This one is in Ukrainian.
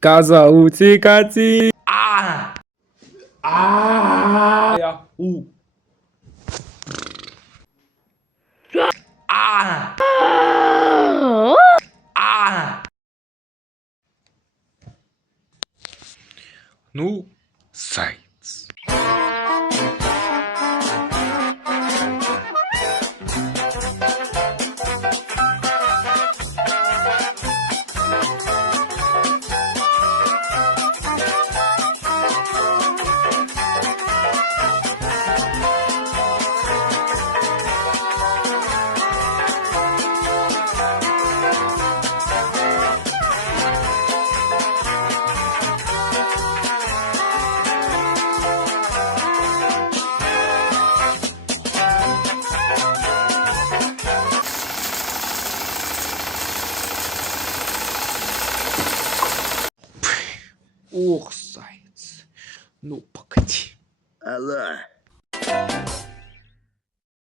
Каза у цікаці. Я у. Ну, заяц. Ох, заяц. Ну, погоди. Алло,